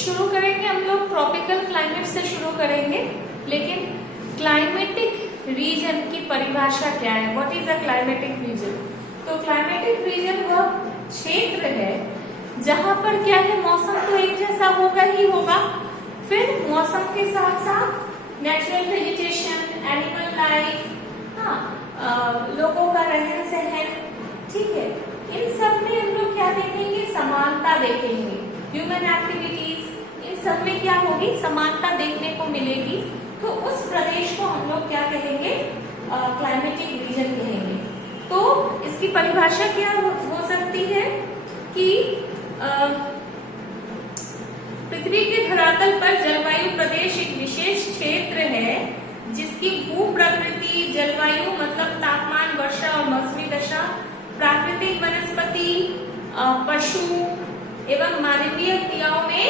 शुरू करेंगे हम लोग ट्रॉपिकल क्लाइमेट से शुरू करेंगे, लेकिन क्लाइमेटिक रीजन की परिभाषा क्या है? What is a climatic reason? तो क्लाइमेटिक रीजन वह क्षेत्र है जहां पर क्या है, मौसम तो एक जैसा होगा ही होगा, फिर मौसम के साथ साथ नेचुरल वेजिटेशन, एनिमल लाइफ, लोगों का रहन सहन, ठीक है, इन सब में हम लोग क्या देखेंगे? समानता देखेंगे। ह्यूमन एक्टिविटीज, इन सब में क्या होगी? समानता देखने को मिलेगी। तो उस प्रदेश को हम लोग क्या कहेंगे? क्लाइमेटिक रीजन कहेंगे। तो इसकी परिभाषा क्या हो सकती है कि पृथ्वी के धरातल पर जलवायु प्रदेश एक विशेष क्षेत्र है जिसकी भू प्रकृति, जलवायु मतलब तापमान, वर्षा और मौसमी दशा, प्राकृतिक वनस्पति, पशु एवं मानवीय क्रियाओं में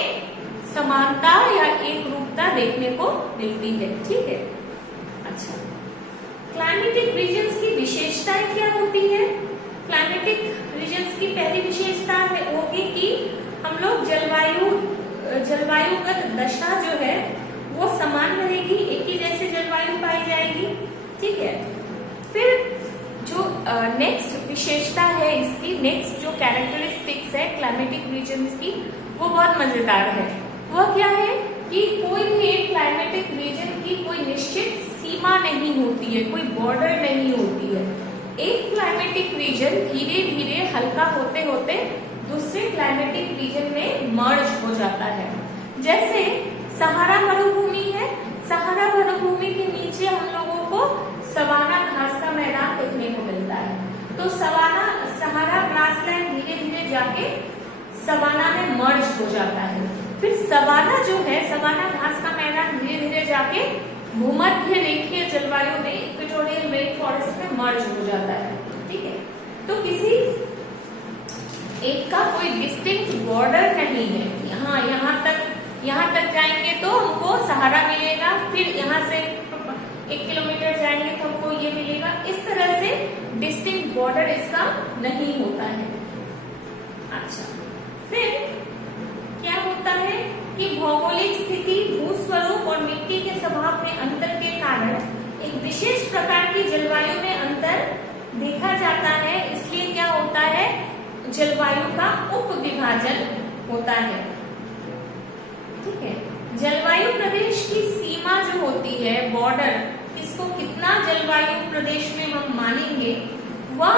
समानता या एक रूपता देखने को मिलती है। ठीक है, अच्छा, क्लाइमेटिक रीजन्स की विशेषताएं क्या होती है? क्लाइमेटिक रीजन्स की पहली विशेषता है होगी कि हम लोग जलवायुगत दशा जो है वो समान रहेगी, एक ही जैसे जलवायु पाई जाएगी। ठीक है, फिर जो नेक्स्ट विशेषता है इसकी, नेक्स्ट जो कैरेक्टरिस्टिक्स है क्लाइमेटिक रीजन्स की, वो बहुत मजेदार है। वह क्या है कि कोई भी एक क्लाइमेटिक रीजन की कोई निश्चित सीमा नहीं होती है, कोई बॉर्डर नहीं होती है। एक क्लाइमेटिक रीजन धीरे धीरे हल्का होते होते दूसरे क्लाइमेटिक रीजन में मर्ज हो जाता है। जैसे सहारा मरुभूमि है, सहारा मरुभूमि के नीचे हम लोगों को सवाना घास का मैदान देखने को मिलता है। तो सहारा ग्रासलैंड धीरे धीरे जाके सवाना में मर्ज हो जाता है। फिर सवाना जो है, सवाना घास का मैदान धीरे धीरे जाके भूमध्य रेखीय जलवायु में, इक्वेटोरियल रेन फॉरेस्ट में मर्ज हो जाता है। ठीक है, तो किसी एक का कोई डिस्टिंक्ट बॉर्डर नहीं है। यहाँ तक जाएंगे तो हमको सहारा मिलेगा, फिर यहाँ से 1 किलोमीटर जाएंगे तो हमको ये मिलेगा। इस तरह से डिस्टिंक्ट बॉर्डर इसका नहीं होता है। अच्छा, फिर क्या होता है कि भौगोलिक स्थिति, भूस्वरूप और मिट्टी के स्वभाव में अंतर के कारण एक विशेष प्रकार की जलवायु में अंतर देखा जाता है। इसलिए क्या होता है? जलवायु का उप विभाजन होता है। ठीक है, जलवायु प्रदेश की सीमा जो होती है, बॉर्डर, किसको कितना जलवायु प्रदेश में हम मानेंगे, वह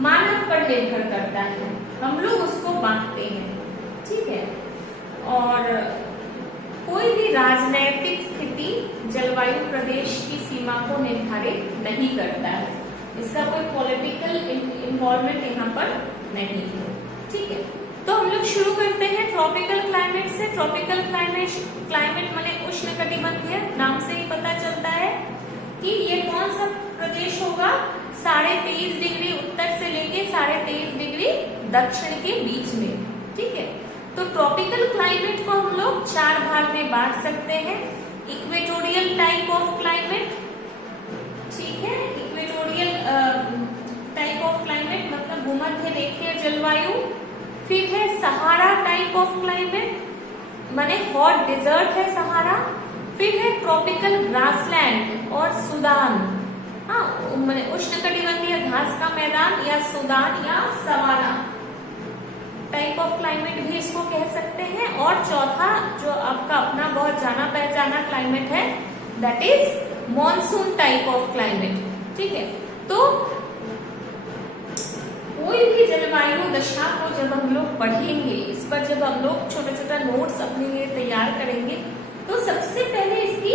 मानक पर निर्भर करता है। हम लोग उसको बांटते हैं। ठीक है, और कोई भी राजनैतिक स्थिति जलवायु प्रदेश की सीमा को निर्धारित नहीं करता है। इसका कोई पॉलिटिकल इन्वॉल्वमेंट यहाँ पर नहीं है। ठीक है, तो हम लोग शुरू करते हैं ट्रॉपिकल क्लाइमेट से। ट्रॉपिकल क्लाइमेट माने उष्णकटिबंधीय, नाम से ही पता चलता है कि ये कौन सा प्रदेश होगा? 23.5 डिग्री उत्तर से लेके 23.5 डिग्री दक्षिण के बीच में। ठीक है, तो ट्रॉपिकल क्लाइमेट को हम लोग 4 भाग में बांट सकते हैं। इक्वेटोरियल टाइप ऑफ क्लाइमेट, ठीक है, इक्वेटोरियल टाइप ऑफ क्लाइमेट मतलब भूमध्य रेखीय जलवायु। फिर है सहारा टाइप ऑफ क्लाइमेट, माने हॉट डिजर्ट है सहारा। फिर है ट्रॉपिकल ग्रासलैंड और सूडान, माने उष्णकटिबंधीय घास का मैदान या सूडान या सवाना टाइप ऑफ क्लाइमेट भी इसको कह सकते हैं। और चौथा जो आपका अपना बहुत जाना पहचाना क्लाइमेट है, that is monsoon type of climate. ठीक है, तो कोई भी जलवायु दशा को जब हम लोग पढ़ेंगे, इस पर जब हम लोग छोटा छोटा नोट्स अपने लिए तैयार करेंगे, तो सबसे पहले इसकी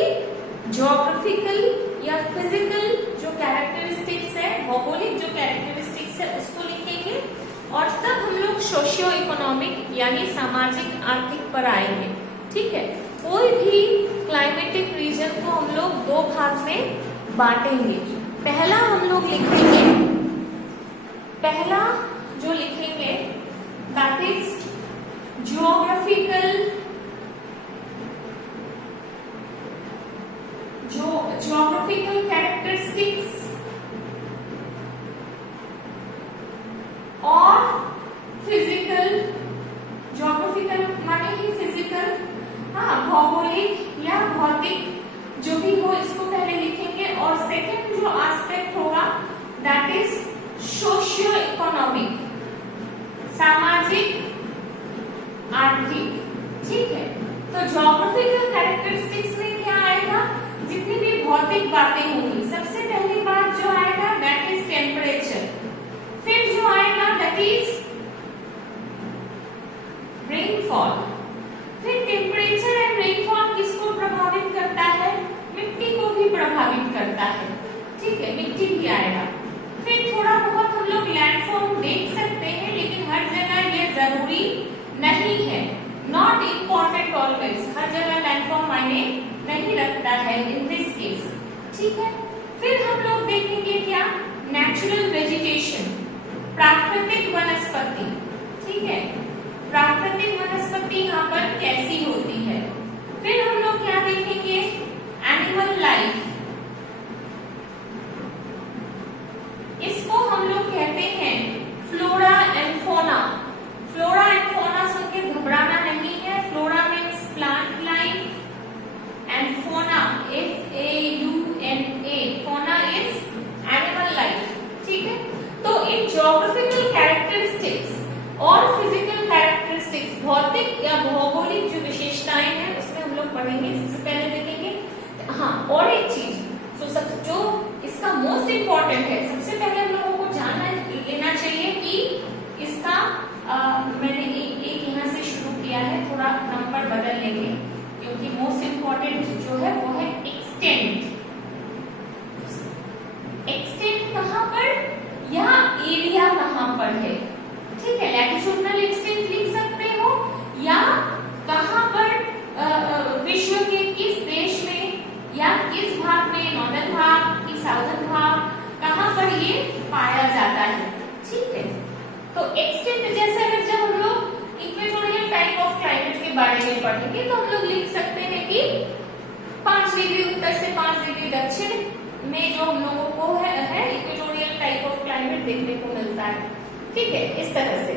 ज्योग्राफिकल या फिजिकल जो कैरेक्टरिस्टिक्स है, भौगोलिक जो कैरेक्टरिस्टिक्स है, उसको लिखेंगे। और तब हम लोग सोशियो इकोनॉमिक यानी सामाजिक आर्थिक पर आएंगे। ठीक है, कोई भी क्लाइमेटिक रीजन को हम लोग 2 भाग में बांटेंगे। पहला हम लोग लिखेंगे, पहला जो लिखेंगे दैट इज ज्योग्राफिकल कैरेक्टरिस्टिक्स और फिजिकल, ज्योग्राफिकल माने ही फिजिकल नेचुरल वेजिटेशन, प्राकृतिक वनस्पति, ठीक है, प्राकृतिक वनस्पति यहाँ पर कैसी होती है। फिर हम लोग क्या देखेंगे, एनिमल लाइफ, इसको हम लोग कहते हैं flora and fauna. Flora and fauna सुन के घबराना नहीं है, flora means plant life and fauna FAUNA, fauna is animal life, ठीक है। तो इन ज्योग्राफिकल कैरेक्टरिस्टिक्स और फिजिकल कैरेक्टरिस्टिक्स, भौतिक या भौगोलिक जो विशेषताएं हैं उसमें हम लोग पढ़ेंगे, सबसे पहले देखेंगे। हाँ, और एक चीज जो इसका मोस्ट इम्पोर्टेंट है, सबसे पहले हम लोगों को जानना लेना चाहिए कि इसका मैंने एक यहाँ से शुरू किया है, थोड़ा नंबर बदल लेंगे क्योंकि मोस्ट इम्पोर्टेंट जो है वो है एक्सटेंट। एक्सटेंट कहाँ पर या एरिया कहाँ पर है, ठीक है। लैटिट्यूडनल एक्सटेंट लिख सकते हो या कहाँ पर विश्व के किस देश में या किस भाग में, नॉर्दर्न भाग की साउदर्न भाग, कहाँ पर ये पाया जाता है, ठीक है। तो एक्सटेंट जैसे अगर जब हम लोग इक्वेटोरियल टाइप ऑफ क्लाइमेट के बारे में पढ़ेंगे तो हम लोग लिख सकते हैं कि 5 डिग्री उत्तर से 5 डिग्री दक्षिण में जो हम लोगों को है इक्वेटोरियल टाइप ऑफ क्लाइमेट देखने को मिलता है, ठीक है, इस तरह से।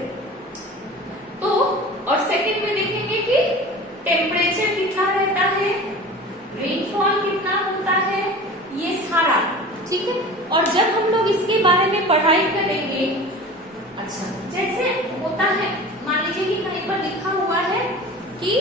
तो और सेकंड में देखेंगे कि टेम्परेचर कितना रहता है, रेनफॉल कितना होता है, ये सारा, ठीक है। और जब हम लोग इसके बारे में पढ़ाई करेंगे, अच्छा जैसे होता है, मान लीजिए कि कहीं पर लिखा हुआ है कि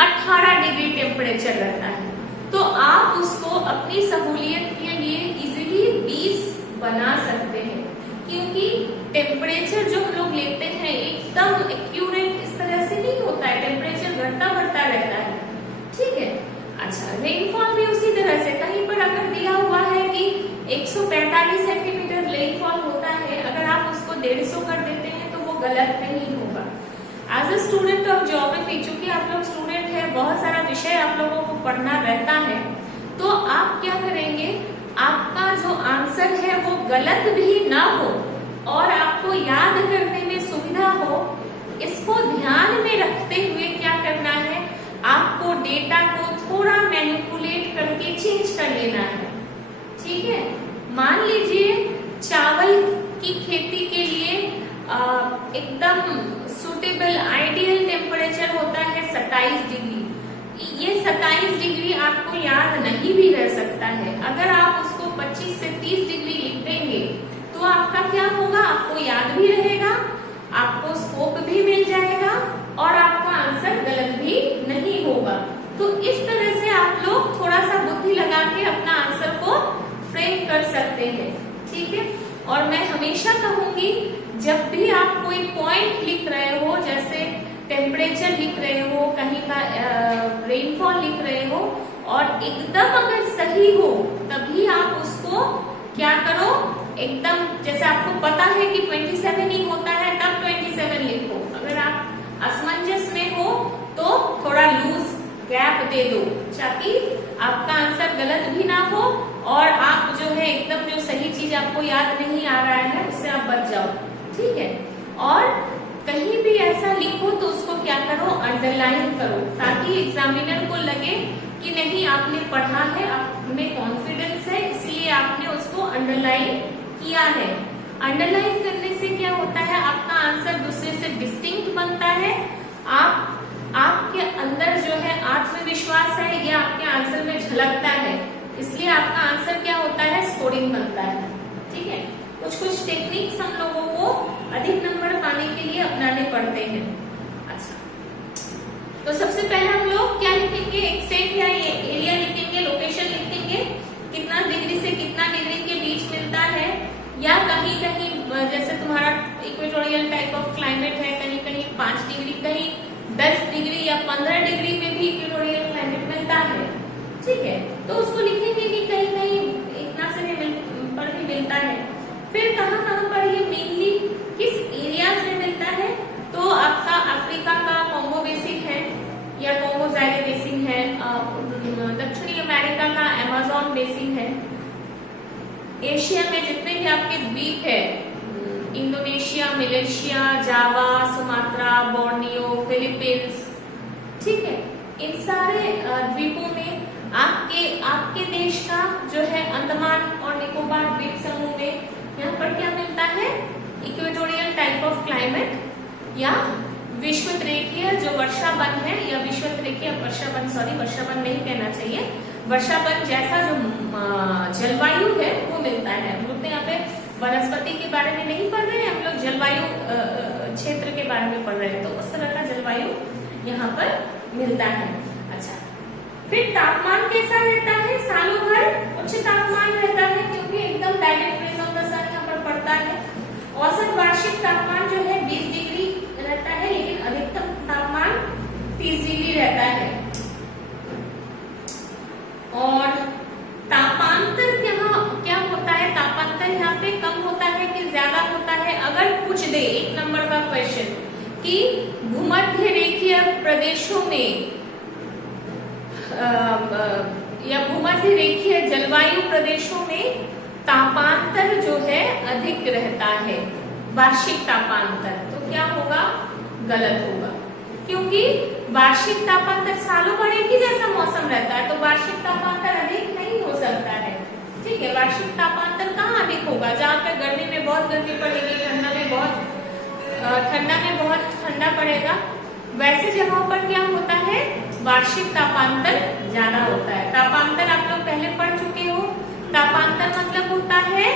18 डिग्री टेम्परेचर रहता है, तो आप उसको अपनी सहूलियत के लिए इजीली 20 बना सकते हैं, क्योंकि टेम्परेचर जो हम लोग लेते हैं एकदम एक्यूरेट इस तरह से नहीं होता है, टेम्परेचर घटता बढ़ता रहता है, ठीक है। अच्छा, रेनफॉल भी उसी तरह से, कहीं पर अगर दिया हुआ है कि 145 सेंटीमीटर रेनफॉल होता है, अगर आप उसको 150 कर देते हैं तो वो गलत नहीं होगा। As a student of geography, चूंकि आप लोग स्टूडेंट है, बहुत सारा विषय आप लोगों को पढ़ना रहता है, तो आप क्या करेंगे, आपका जो आंसर है वो गलत भी ना हो और आपको याद करने में सुविधा हो, इसको ध्यान में रखते हुए क्या करना है, आपको डेटा को थोड़ा मैनिपुलेट करके चेंज कर लेना है, ठीक है। मान लीजिए चावल की खेती के लिए एकदम सुटेबल आइडियल टेम्परेचर होता है 27 डिग्री। ये 27 डिग्री आपको याद नहीं भी रह सकता है, अगर आप उसको 25 से 30 डिग्री लिख देंगे तो आपका क्या होगा, आपको याद भी रहेगा, आपको स्कोप भी मिल जाएगा और आपका आंसर गलत भी नहीं होगा। तो इस तरह से आप लोग थोड़ा सा बुद्धि लगा के अपना आंसर को फ्रेम कर सकते हैं, ठीक है। और मैं हमेशा कहूंगी, जब भी आप कोई पॉइंट लिख रहे हो, जैसे टेम्परेचर लिख रहे हो, कहीं का रेनफॉल लिख रहे हो और एकदम अगर सही हो, तभी आप उसको क्या करो, एकदम जैसे आपको पता है कि 27 ही होता है तब 27 लिखो। अगर आप असमंजस में हो तो थोड़ा लूज गैप दे दो, ताकि आपका आंसर गलत भी ना हो और आप जो है एकदम जो सही चीज आपको याद नहीं आ रहा है उससे आप बच जाओ, ठीक है। और कहीं भी ऐसा लिखो तो उसको क्या करो, अंडरलाइन करो, ताकि एग्जामिनर को लगे कि नहीं आपने पढ़ा है, आप में कॉन्फिडेंस है, इसलिए आपने उसको अंडरलाइन किया है। अंडरलाइन करने से क्या होता है, आपका आंसर दूसरे से डिस्टिंक्ट बनता है, आपके अंदर जो है आत्मविश्वास है, ये आपके आंसर में झलकता है, इसलिए आपका आंसर क्या होता है, स्कोरिंग बनता है, ठीक है। कुछ टेक्निक्स हम लोगों को अधिक नंबर पाने के लिए अपनाने पड़ते हैं। अच्छा, तो सबसे पहले हम लोग क्या लिखेंगे, एक्सटेंट या एरिया लिखेंगे, लोकेशन लिखेंगे, कितना डिग्री से कितना डिग्री के बीच मिलता है, या कहीं कहीं जैसे तुम्हारा इक्वेटोरियल टाइप ऑफ क्लाइमेट है, कहीं कहीं 5 डिग्री, कहीं 10 डिग्री या 15 डिग्री में भी इक्वेटोरियल क्लाइमेट मिलता है, ठीक है। तो उसको लिखेंगे कि कहीं कहीं इतना से पर भी मिलता है। फिर कहाँ पर ये मेनली किस एरियाज में मिलता है, तो आपका अफ्रीका का कॉन्गो बेसिन है या कॉन्गो ज़ायरे बेसिन है, दक्षिणी अमेरिका का अमेज़न बेसिन है, एशिया में जितने भी आपके द्वीप है, इंडोनेशिया, मलेशिया, जावा, सुमात्रा, बोर्नियो, फिलीपींस, ठीक है, इन सारे द्वीपों में आपके देश का जो है अंडमान और निकोबार द्वीप समूह में यहाँ पर क्या मिलता है, इक्वेटोरियल टाइप ऑफ क्लाइमेट या विषुवत रेखीय जो वर्षावन है, या विषुवत रेखीय वर्षावन, सॉरी वर्षावन नहीं कहना चाहिए, वर्षावन जैसा जो जलवायु है वो मिलता है। हम लोग यहाँ पे वनस्पति के बारे में नहीं पढ़ रहे हैं, हम लोग जलवायु क्षेत्र के बारे में पढ़ रहे हैं, तो उस तरह का जलवायु यहाँ पर मिलता है। अच्छा, फिर तापमान कैसा रहता है, सालों भर उच्च तापमान रहता है क्योंकि एकदम डायरेक्ट रेज ऑफ द सन यहाँ पर पड़ता है। औसत वार्षिक तापमान जो है 20 डिग्री रहता है, लेकिन अधिकतम तापमान 30 डिग्री रहता है। और तापांतर क्या होता है, तापांतर यहाँ पे कम होता है कि ज्यादा होता है? अगर पूछ दे 1 नंबर का क्वेश्चन कि भूमध्य रेखीय प्रदेशों में या भूमध्य रेखीय जलवायु प्रदेशों में तापांतर जो है अधिक रहता है, वार्षिक तापांतर, तो क्या होगा, गलत होगा, क्योंकि वार्षिक तापांतर सालों भर एक ही जैसा मौसम रहता है, तो वार्षिक तापांतर अधिक नहीं हो सकता है। ठीक है, वार्षिक तापांतर कहाँ अधिक होगा, जहाँ पे गर्मी में बहुत गर्मी पड़ेगी, ठंडा में बहुत ठंडा पड़ेगा, वैसे जगहों पर क्या होता है, वार्षिक तापांतर ज्यादा होता है। तापांतर आप लोग पहले पढ़ चुके हो, तापांतर मतलब होता है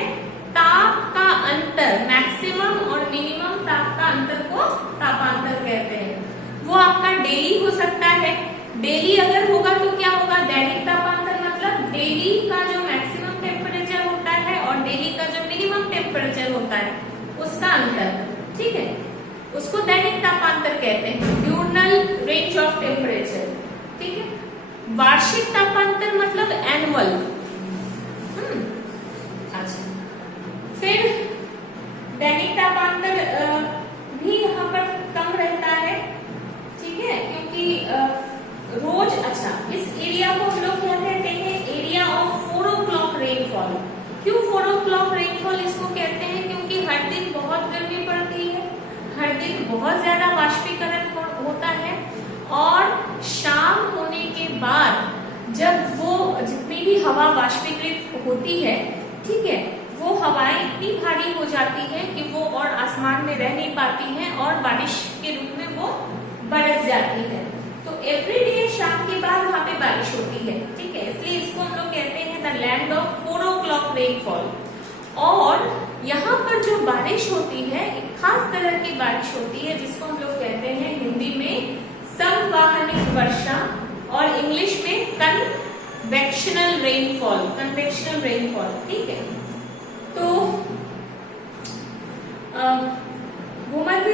ताप का अंतर, मैक्सिमम और मिनिमम ताप का अंतर को तापांतर कहते हैं। वो आपका डेली हो सकता है, डेली अगर होगा तो क्या होगा, दैनिक तापांतर मतलब डेली का जो मैक्सिमम टेम्परेचर होता है और डेली का जो मिनिमम टेम्परेचर होता है उसका अंतर, ठीक है, उसको दैनिक तापांतर कहते हैं, ड्यूरनल रेंज ऑफ टेम्परेचर। ठीक है, वार्षिक तापांतर मतलब एनुअल। अच्छा, फिर दैनिक तापांतर भी यहाँ पर कम रहता है, ठीक है, क्योंकि रोज, अच्छा, इस एरिया को हम लोग क्या कहते हैं, एरिया ऑफ 4 o'clock रेनफॉल। क्यों 4 o'clock रेनफॉल इसको कहते हैं, क्योंकि हर दिन बहुत गर्मी पड़ती है, हर दिन बहुत ज्यादा वाष्पीकरण होता है, और शाम होने के बाद जब वो जितनी भी हवा वाष्पीकृत होती है, ठीक है, वो हवाएं इतनी भारी हो जाती है कि वो और आसमान में रह नहीं पाती हैं और बारिश के रूप में वो बरस जाती है। तो एवरीडे शाम के बाद वहां पे बारिश होती है, ठीक है, इसलिए इसको हम लोग कहते हैं the land of 4 o'clock rainfall. और यहाँ पर जो बारिश होती है एक खास तरह की बारिश होती है जिसको हम लोग कहते हैं हिंदी में संवहनित वर्षा और इंग्लिश में कन्वेक्शनल रेनफॉल, कन्वेक्शनल रेनफॉल। ठीक है, तो भूमध्य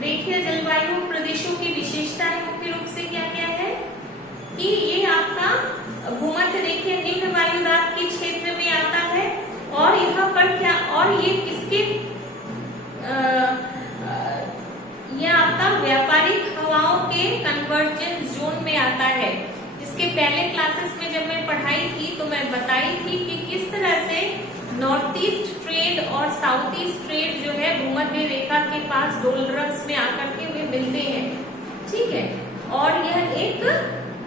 रेखीय जलवायु प्रदेशों की विशेषताएं मुख्य रूप से क्या क्या है कि ये आपका भूमध्य रेखीय निम्न वायुदाब के क्षेत्र में आता है, और यहाँ पर क्या, और ये किसके, ये आपका व्यापारिक हवाओं के कन्वर्जेंस जोन में आता है। इसके पहले क्लासेस में जब मैं पढ़ाई की तो मैं बताई थी कि किस तरह से नॉर्थ ईस्ट ट्रेड और साउथ ईस्ट ट्रेड जो है भूमध्य रेखा के पास डोलड्रम्स में आकर के वे मिलते हैं, ठीक है, और यह एक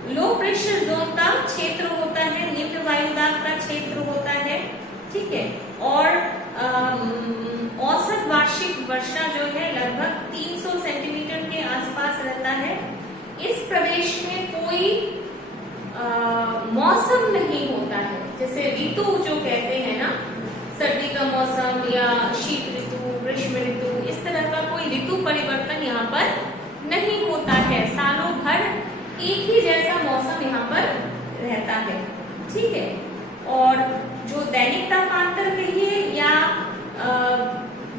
लो प्रेशर जोन का क्षेत्र होता है, निम्न वायुदाब का क्षेत्र होता है, ठीक है, और औसत वार्षिक वर्षा जो है लगभग 300 सेंटीमीटर के आसपास रहता है। इस प्रदेश में कोई मौसम नहीं होता है, जैसे ऋतु जो कहते हैं ना, सर्दी का मौसम या शीत ऋतु, ग्रीष्म ऋतु, इस तरह का कोई ऋतु परिवर्तन यहाँ पर नहीं होता है, सालों भर एक ही जैसा मौसम यहाँ पर रहता है, ठीक है। और जो दैनिक तापांतर कहिए या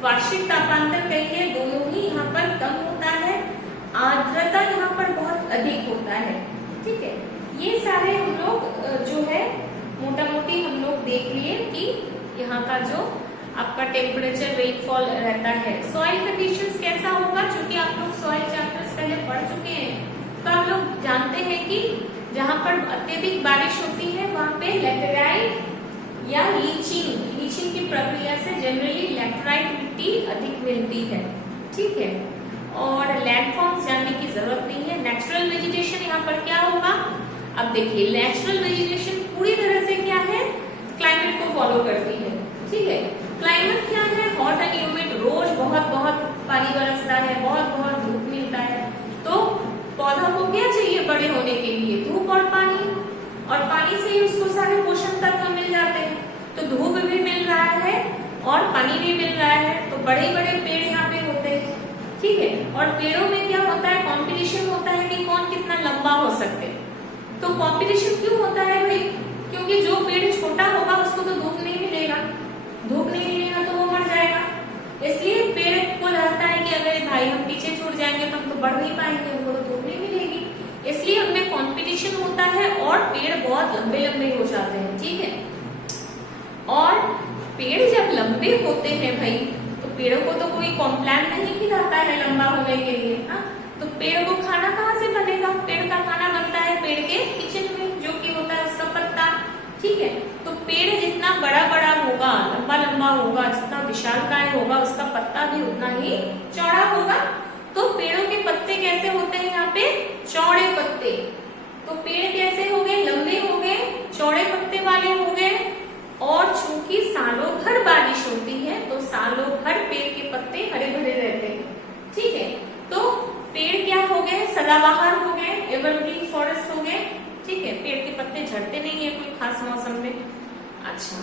वार्षिक तापांतर कहिए, दोनों ही यहाँ पर कम होता है, आर्द्रता यहाँ पर बहुत अधिक होता है, ठीक है। ये सारे हम लोग जो है मोटा मोटी हम लोग देख लिए कि यहाँ का जो आपका टेम्परेचर रेनफॉल रहता है। सॉइल कंडीशंस कैसा होगा, क्योंकि आप लोग सॉइल चैप्टर्स पहले पढ़ चुके हैं, तो आप लोग जानते हैं कि जहाँ पर अत्यधिक बारिश होती है वहाँ पे लेटेराइट या लीचिंग की प्रक्रिया से जनरली लैटराइट मिट्टी अधिक मिलती है, ठीक है। और लैंडफॉर्म्स जानने की जरूरत नहीं है। नेचुरल वेजिटेशन यहाँ पर क्या होगा, अब देखिए नेचुरल वेजिटेशन पूरी तरह से क्या है, क्लाइमेट को फॉलो करती है, ठीक है। क्लाइमेट क्या है, हॉट एंड ह्यूमिड, रोज बहुत बहुत पानी बरसता है, बहुत बहुत धूप मिलता है। तो पौधा को क्या चाहिए बड़े होने के लिए, धूप और पानी, और पानी से ही उसको सारे पोषण तत्व मिल जाते हैं। तो धूप भी मिल रहा है और पानी भी मिल रहा है, तो बड़े बड़े पेड़ यहाँ पे होते हैं, ठीक है। और पेड़ों में क्या होता है, कंपटीशन होता है कि कौन कितना लंबा हो सकते। तो कंपटीशन क्यों होता है भाई, क्योंकि जो पेड़ छोटा होगा उसको तो धूप नहीं मिलेगा, धूप नहीं मिलेगा तो वो मर जाएगा। इसलिए पेड़ को लगता है कि अगर भाई हम पीछे छूट जाएंगे तो हम तो बढ़ नहीं पाएंगे, उनको तो धूप नहीं मिलेगी, इसलिए उनमें कंपटीशन होता है और पेड़ बहुत लंबे लंबे हो जाते हैं, ठीक है। और पेड़ जब लंबे होते हैं भाई, तो पेड़ों को तो कोई कॉम्प्लान नहीं खिलाता है लंबा होने के लिए, हाँ। तो पेड़ को खाना कहाँ से बनेगा, पेड़ का खाना बनता है पेड़ के किचन में, जो कि होता है उसका पत्ता, ठीक है। तो पेड़ जितना बड़ा बड़ा होगा, लंबा लंबा होगा, जितना विशालकाय होगा, उसका पत्ता भी उतना ही चौड़ा होगा। तो पेड़ों के पत्ते कैसे होते हैं यहाँ पे, चौड़े पत्ते। तो पेड़ कैसे हो गए, लंबे हो गए, चौड़े पत्ते वाले हो गए। और चूंकि सालों भर बारिश होती है तो सालों भर पेड़ के पत्ते हरे भरे रहते हैं, ठीक है। तो पेड़ क्या हो गए, सदाबहार हो गए, एवरग्रीन फॉरेस्ट हो गए, ठीक है। पेड़ के पत्ते झड़ते नहीं है कोई खास मौसम में। अच्छा,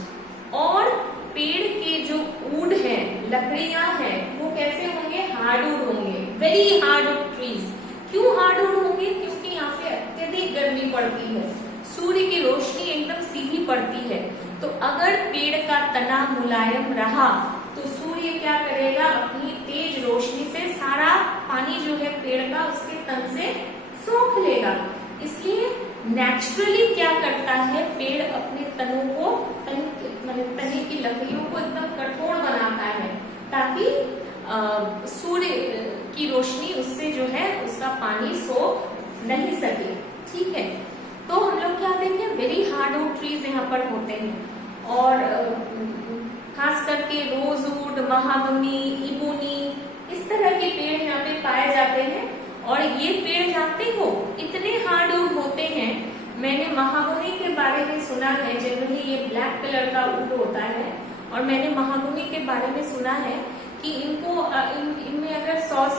और पेड़ के जो वुड है, लकड़ियां हैं, वो कैसे होंगे, हार्डवुड होंगे, वेरी हार्डवुड ट्रीज। क्यों हार्डवुड होंगे, क्योंकि यहाँ पे अत्यधिक गर्मी पड़ती है, सूर्य की रोशनी एकदम सीधी पड़ती है। तो अगर पेड़ का तना मुलायम रहा तो सूर्य क्या करेगा, अपनी तेज रोशनी से सारा पानी जो है पेड़ का उसके तन से सोख लेगा। इसलिए नेचुरली क्या करता है, पेड़ अपने तनों को, तने की लकड़ियों को एकदम कठोर बनाता है, ताकि सूर्य की रोशनी उससे जो है उसका पानी सोख नहीं सके, ठीक है। तो हम लोग क्या देखें, वेरी हार्डवुड ट्रीज यहाँ पर होते हैं। और खास करके रोजवुड, महागनी, इबोनी, इस तरह के पेड़ यहाँ पे पाए जाते हैं। और ये पेड़ जानते हो इतने हार्डवुड होते हैं, मैंने महागनी के बारे में सुना है, जनरली ये ब्लैक कलर का वुड होता है, और मैंने महागनी के बारे में सुना है कि इनको इनमें अगर 100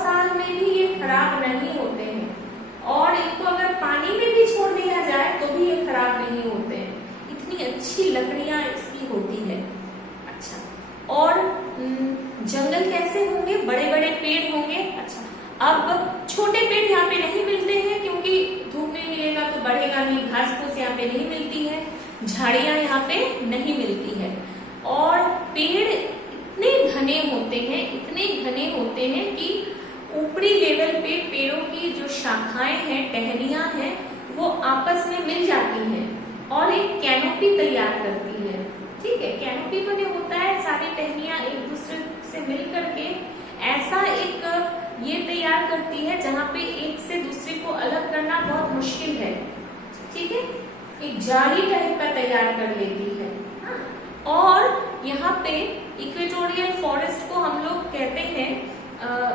साल में भी ये खराब नहीं होते हैं, और इनको अगर पानी में भी छोड़ दिया जाए तो भी ये खराब नहीं होते हैं। इतनी अच्छी लकड़ियां इसकी होती है। अच्छा, और जंगल कैसे होंगे, बड़े बड़े पेड़ होंगे। अच्छा, अब छोटे पेड़ यहाँ पे नहीं मिलते हैं, क्योंकि धूप नहीं मिलेगा तो बढ़ेगा नहीं, घास फूस यहाँ पे नहीं मिलती है, झाड़ियां यहाँ पे नहीं मिलती है। और पेड़ इतने घने होते हैं, इतने घने होते हैं कि ऊपरी लेवल पे पेड़ों की जो शाखाएं हैं, टहनियां हैं, वो आपस में मिल जाती हैं और एक कैनोपी तैयार करती है, ठीक है। कैनोपी बने होता है, सारी टहनियां एक दूसरे से मिल करके ऐसा एक ये तैयार करती है जहां पे एक से दूसरे को अलग करना बहुत मुश्किल है, ठीक है। एक जाली टाइप का तैयार कर लेती है, हाँ? और यहाँ पे इक्वेटोरियल फॉरेस्ट को हम लोग कहते हैं,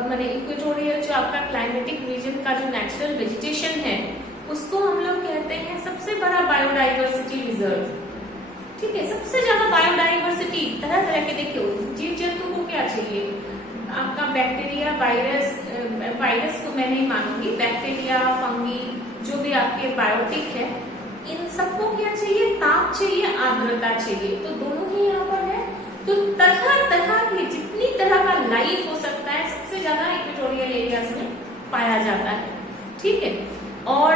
माने इक्वेटोरियल जो आपका क्लाइमेटिक रीजन का जो नेचुरल वेजिटेशन है, उसको हम लोग कहते हैं सबसे बड़ा बायोडाइवर्सिटी रिजर्व, ठीक है। सबसे ज्यादा बायोडाइवर्सिटी, तरह तरह के, देखिए जीव जंतु को क्या चाहिए, आपका बैक्टीरिया, वायरस को मैं नहीं मानूंगी, बैक्टीरिया, फंगी, जो भी आपके बायोटिक है, इन सबको क्या चाहिए, ताप चाहिए, आर्द्रता चाहिए। तो दोनों ही यहाँ पर है। तो तरह तरह की, जितनी तरह का लाइफ हो सकता है, सबसे ज्यादा इक्वेटोरियल एरियाज में पाया जाता है, ठीक है। और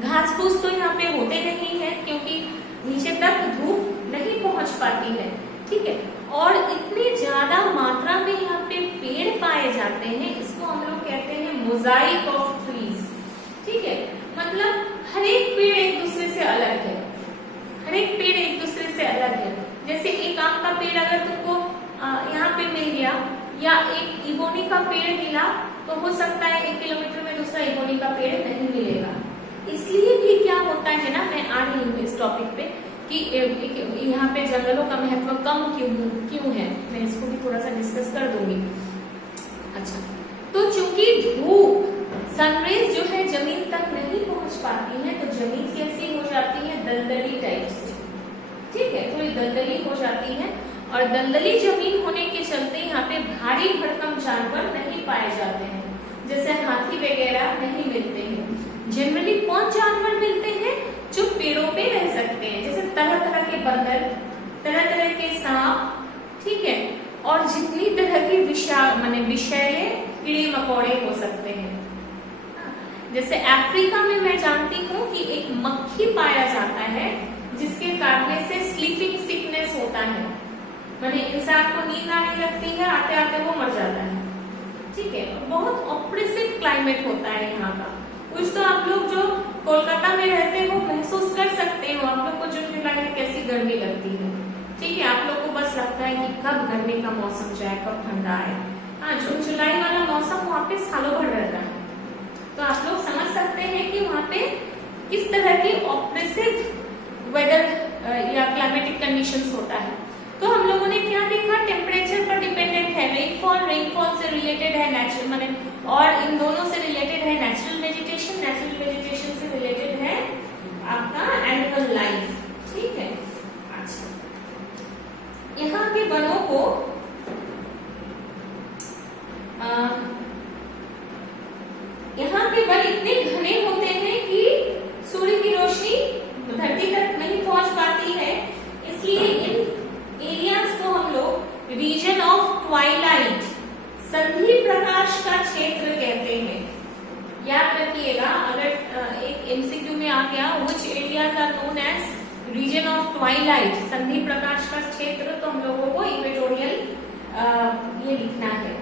घास फूस तो यहाँ पे होते नहीं है, क्योंकि नीचे तक धूप नहीं पहुंच पाती है, ठीक है। और इतनी ज्यादा मात्रा में यहाँ पे पेड़ पाए जाते हैं, इसको हम लोग कहते हैं मोजाइक ऑफ ट्रीज, ठीक है। मतलब हर एक पेड़ एक दूसरे से अलग है, हर एक पेड़ एक दूसरे से अलग है। जैसे एक आम का पेड़ अगर तुमको यहाँ पे मिल गया, या एक इबोनी का पेड़ मिला, तो हो सकता है 1 किलोमीटर में दूसरा इबोनी का पेड़ नहीं मिलेगा। इसलिए भी क्या होता है ना, मैं आ रही हूँ इस टॉपिक पे, कि यहाँ पे जंगलों का महत्व कम क्यों है, मैं इसको भी थोड़ा सा डिस्कस कर दूंगी। अच्छा, तो चूंकि धूप सनरेज जो है जमीन तक नहीं पहुंच पाती है, तो जमीन कैसी हो जाती है, दलदली टाइप से, ठीक है, थोड़ी दलदली हो जाती है। और दलदली जमीन होने के चलते यहाँ पे भारी भरकम जानवर नहीं पाए जाते हैं, जैसे हाथी वगैरह नहीं मिलते हैं। जनरली कौन जानवर मिलते हैं, जो पेड़ों पे रह सकते हैं, जैसे तरह तरह के बंदर, तरह तरह के सांप, ठीक है, और जितनी तरह की विषैले कीड़े मकोड़े हो सकते हैं। जैसे अफ्रीका में मैं जानती हूँ कि एक मक्खी पाया जाता है जिसके काटने से स्लीपिंग सिकनेस होता है, माने इंसान को नींद आने लगती है, आते आते वो मर जाता है, ठीक है। बहुत ऑप्रेसिव क्लाइमेट होता है यहाँ का। कुछ तो आप लोग जो कोलकाता में रहते हो महसूस कर सकते हो, आप लोग को जून जुलाई में कैसी गर्मी लगती है, ठीक है। आप लोग को बस लगता है कि कब गर्मी का मौसम जाए, कब ठंडा आए। हाँ, जून जुलाई वाला मौसम वहाँ पे सालों भर रहता है, तो आप लोग समझ सकते हैं कि वहाँ पे किस तरह की ऑप्रेसिव वेदर या क्लाइमेटिक कंडीशंस होता है। तो हम लोगों ने क्या देखा, टेम्परेचर पर डिपेंडेंट है, रेनफॉल से रिलेटेड है नेचुरल, माने और इन दोनों से रिलेटेड है नेचुरल वेजिटेशन से रिलेटेड है आपका एनिमल लाइफ, ठीक है। अच्छा, यहाँ के वनों को यहाँ के वन इतने घने होते हैं कि सूर्य की रोशनी धरती तक नहीं पहुंच पाती है, इसलिए इन एरियाज को हम लोग रीजन ऑफ ट्वाइलाइट, संधि प्रकाश का क्षेत्र कहते हैं। याद रखिएगा, अगर एक एमसीक्यू में आ गया which areas are known as region of twilight, संधि प्रकाश का क्षेत्र, तो हम लोगों को इक्वेटोरियल ये लिखना है।